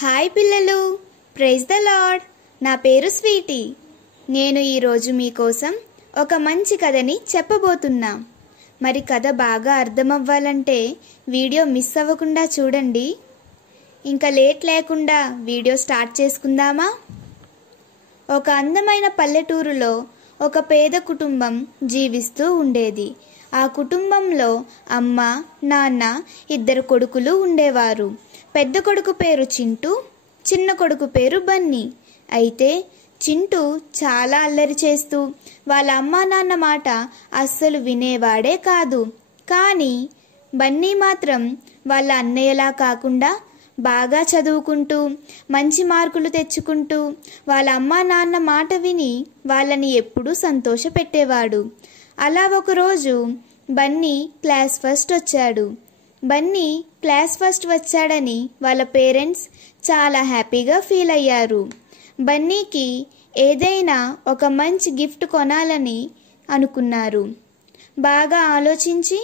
Hi పిల్లలు, praise the lord. నా పేరు స్వీటీ. నేను ఈరోజు మీకోసం ఒక మంచి కథని చెప్పబోతున్నా. మరి కథ బాగా అర్థమవ్వాలంటే వీడియో మిస్ అవ్వకుండా చూడండి. ఇంకా లేట్ లేకుండా వీడియో స్టార్ట్ చేసుకుందామా? ఒక అందమైన పల్లెటూరులో ఒక పేద కుటుంబం జీవిస్తూ ఉండేది. ఆ కుటుంబంలో అమ్మ, నాన్న, ఇద్దరు కొడుకులు ఉండేవారు. పెద్ద కొడుకు పేరు చింటూ, చిన్న కొడుకు పేరు బన్నీ. అయితే చింటూ చాలా అల్లరి చేస్తూ వాళ్ళ అమ్మా నాన్న మాట అస్సలు వినేవాడే కాదు. కానీ బన్నీ మాత్రం వాళ్ళ అన్నయ్యలా కాకుండా బాగా చదువుకుంటూ మంచి మార్కులు తెచ్చుకుంటూ వాళ్ళ అమ్మా నాన్న మాట విని వాళ్ళని ఎప్పుడూ సంతోషపెట్టేవాడు. అలా ఒకరోజు బన్నీ క్లాస్ ఫస్ట్ వచ్చాడు. బన్నీ క్లాస్ ఫస్ట్ వచ్చాడని వాళ్ళ పేరెంట్స్ చాలా హ్యాపీగా ఫీల్ అయ్యారు. బన్నీకి ఏదైనా ఒక మంచి గిఫ్ట్ కొనాలని అనుకున్నారు. బాగా ఆలోచించి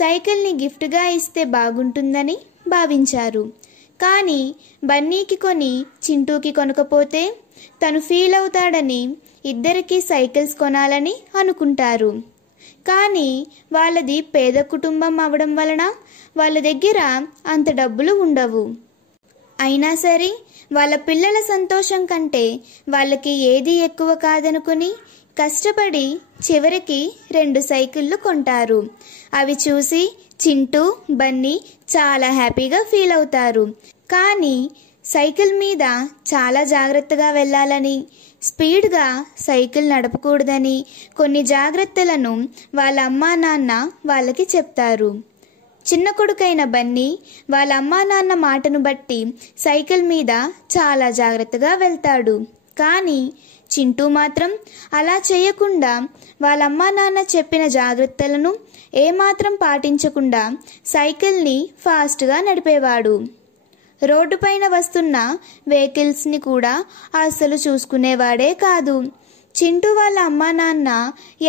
సైకిల్ని గిఫ్ట్గా ఇస్తే బాగుంటుందని భావించారు. కానీ బన్నీకి కొని చింటూకి కొనకపోతే తను ఫీల్ అవుతాడని ఇద్దరికీ సైకిల్స్ కొనాలని అనుకుంటారు. కానీ వాళ్ళది పేద కుటుంబం అవడం వలన వాళ్ళ దగ్గర అంత డబ్బులు ఉండవు. అయినా సరే వాళ్ళ పిల్లల సంతోషం కంటే వాళ్ళకి ఏది ఎక్కువ కాదనుకుని కష్టపడి చివరికి 2 సైకిళ్ళు కొంటారు. అవి చూసి చింటూ, బన్నీ చాలా హ్యాపీగా ఫీల్ అవుతారు. కానీ సైకిల్ మీద చాలా జాగ్రత్తగా వెళ్ళాలని, స్పీడ్గా సైకిల్ నడపకూడదని కొన్ని జాగ్రత్తలను వాళ్ళ అమ్మా నాన్న వాళ్ళకి చెప్తారు. చిన్న కొడుకైన బన్నీ వాళ్ళ అమ్మా నాన్న మాటను బట్టి సైకిల్ మీద చాలా జాగ్రత్తగా వెళ్తాడు. కానీ చింటూ మాత్రం అలా చేయకుండా వాళ్ళ అమ్మా నాన్న చెప్పిన జాగ్రత్తలను ఏమాత్రం పాటించకుండా సైకిల్ని ఫాస్ట్గా నడిపేవాడు. రోడ్డు పైన వస్తున్న వెహికల్స్ని కూడా అస్సలు చూసుకునేవాడే కాదు. చింటూ వాళ్ళ అమ్మా నాన్న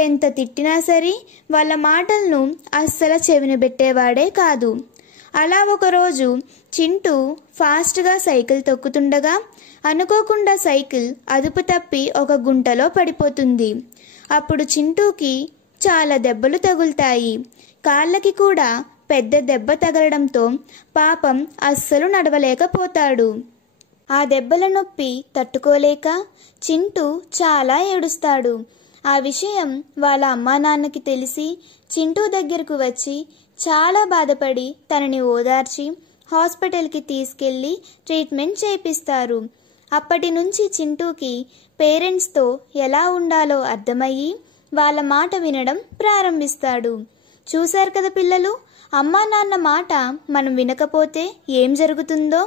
ఎంత తిట్టినా సరే వాళ్ళ మాటలను అస్సలు చెవినబెట్టేవాడే కాదు. అలా ఒకరోజు చింటూ ఫాస్ట్గా సైకిల్ తొక్కుతుండగా అనుకోకుండా సైకిల్ అదుపు తప్పి ఒక గుంటలో పడిపోతుంది. అప్పుడు చింటూకి చాలా దెబ్బలు తగులుతాయి. కాళ్ళకి కూడా పెద్ద దెబ్బ తగలడంతో పాపం అస్సలు నడవలేకపోతాడు. ఆ దెబ్బల నొప్పి తట్టుకోలేక చింటూ చాలా ఏడుస్తాడు. ఆ విషయం వాళ్ళ అమ్మా నాన్నకి తెలిసి చింటూ దగ్గరకు వచ్చి చాలా బాధపడి తనని ఓదార్చి హాస్పిటల్కి తీసుకెళ్ళి ట్రీట్మెంట్ చేయిస్తారు. అప్పటి నుంచి చింటూకి పేరెంట్స్తో ఎలా ఉండాలో అర్థమయ్యి వాళ్ళ మాట వినడం ప్రారంభిస్తాడు. చూశారు కదా పిల్లలు, అమ్మా నాన్న మాట మనం వినకపోతే ఏం జరుగుతుందో.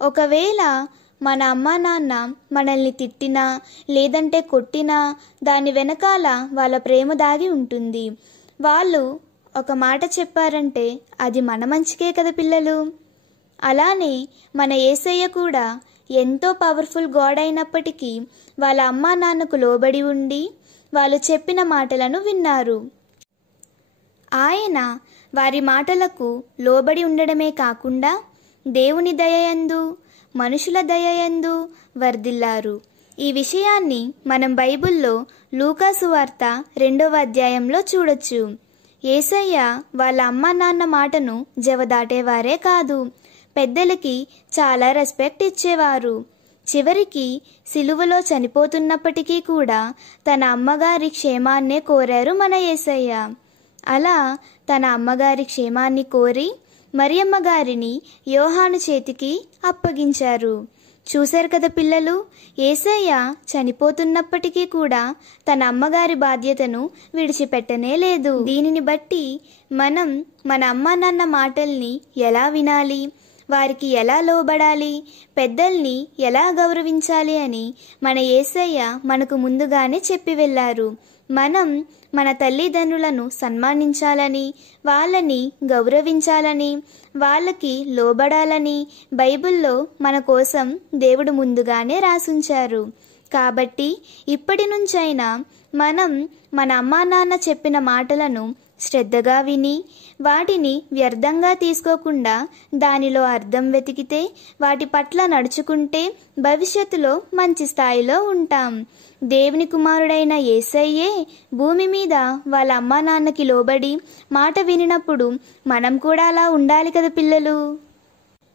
ఒకవేళ మన అమ్మా నాన్న మనల్ని తిట్టినా లేదంటే కొట్టినా దాని వెనకాల వాళ్ళ ప్రేమ దాగి ఉంటుంది. వాళ్ళు ఒక మాట చెప్పారంటే అది మన మంచికే కదా పిల్లలు. అలానే మన యేసయ్య కూడా ఎంతో పవర్ఫుల్ గాడ్ అయినప్పటికీ వాళ్ళ అమ్మా నాన్నకు లోబడి ఉండి వాళ్ళు చెప్పిన మాటలను విన్నారు. ఆయన వారి మాటలకు లోబడి ఉండడమే కాకుండా దేవుని దయయందు మనుషుల దయయందు వర్ధిల్లారు. ఈ విషయాన్ని మనం బైబిల్లో లూకా సువార్త 2వ అధ్యాయంలో చూడొచ్చు. యేసయ్య వాళ్ళ అమ్మా నాన్న మాటను జవదాటేవారే కాదు, పెద్దలకి చాలా రెస్పెక్ట్ ఇచ్చేవారు. చివరికి సిలువలో చనిపోతున్నప్పటికీ కూడా తన అమ్మగారి క్షేమాన్నే కోరారు మన యేసయ్య. అలా తన అమ్మగారి క్షేమాన్ని కోరి మరియమ్మ గారిని యోహాను చేతికి అప్పగించారు. చూశారు కదా పిల్లలు, యేసయ్య చనిపోతున్నప్పటికీ కూడా తన అమ్మగారి బాధ్యతను విడిచిపెట్టనే లేదు. దీనిని బట్టి మనం మన అమ్మా నాన్న మాటల్ని ఎలా వినాలి, వారికి ఎలా లోబడాలి, పెద్దల్ని ఎలా గౌరవించాలి అని మన యేసయ్య మనకు ముందుగానే చెప్పి వెళ్ళారు. మనం మన తల్లిదండ్రులను సన్మానించాలని, వాళ్ళని గౌరవించాలని, వాళ్ళకి లోబడాలని బైబిల్లో మన కోసం దేవుడు ముందుగానే రాసుంచారు. కాబట్టి ఇప్పటి నుంచైనా మనం మన అమ్మా నాన్న చెప్పిన మాటలను శ్రద్ధగా విని వాటిని వ్యర్థంగా తీసుకోకుండా దానిలో అర్థం వెతికితే వాటి పట్ల నడుచుకుంటే భవిష్యత్తులో మంచి స్థాయిలో ఉంటాం. దేవుని కుమారుడైన యేసయ్యే భూమి మీద వాళ్ళ అమ్మా నాన్నకి లోబడి మాట వినినప్పుడు మనం కూడా అలా ఉండాలి కదా పిల్లలు.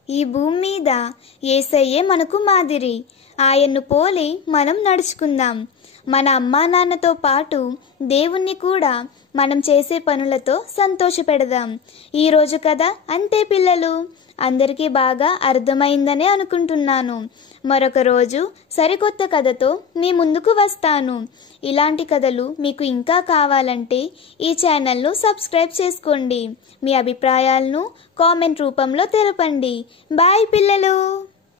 ఈ భూమి మీద యేసయ్యే మనకు మాదిరి. ఆయన్ను పోలి మనం నడుచుకుందాం. మన అమ్మా నాన్నతో పాటు దేవుణ్ణి కూడా మనం చేసే పనులతో సంతోషపెడదాం. ఈరోజు కథ అంతే పిల్లలు. అందరికీ బాగా అర్థమైందనే అనుకుంటున్నాను. మరొక రోజు సరికొత్త కథతో మీ ముందుకు వస్తాను. ఇలాంటి కథలు మీకు ఇంకా కావాలంటే ఈ ఛానల్ను సబ్స్క్రైబ్ చేసుకోండి. మీ అభిప్రాయాలను కామెంట్ రూపంలో తెలపండి. బాయ్ పిల్లలు.